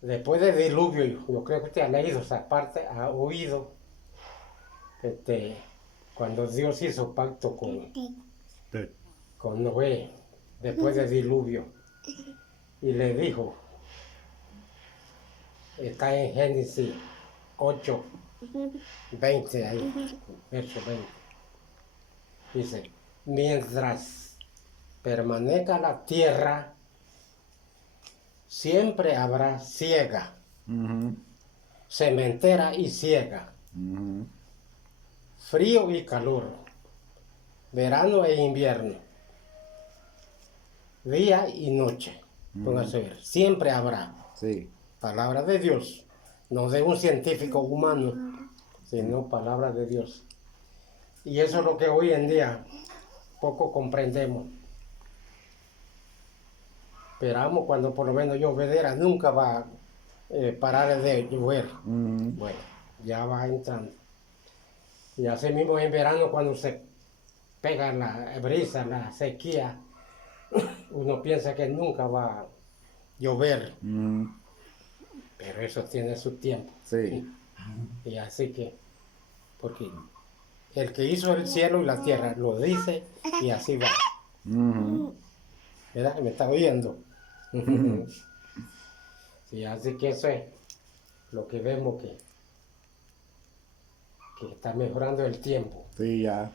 Después del diluvio, yo creo que usted ha leído esa parte, ha oído, este, cuando Dios hizo pacto Sí. con Noé, después del diluvio, y le dijo, está en Génesis 8, 20 ahí, verso 20, dice, mientras permanezca la tierra, siempre habrá siega, Ujú, sementera y siega, ujú. frío y calor, verano e invierno, día y noche. Póngase a ver, siempre habrá. Sí. Palabra de Dios, no de un científico humano, sino palabra de Dios. Y eso es lo que hoy en día poco comprendemos. Esperamos cuando por lo menos llovedera nunca va a parar de llover. Ujú. Bueno, ya va entrando. Y así mismo en verano cuando se pega la brisa, la sequía, uno piensa que nunca va a llover, Ujú. pero eso tiene su tiempo. Sí. Y así que, porque el que hizo el cielo y la tierra lo dice y así va. Ujú. ¿Verdad? ¿Me está oyendo? Ujú. Sí, así que eso es lo que vemos que está mejorando el tiempo. Sí, ya.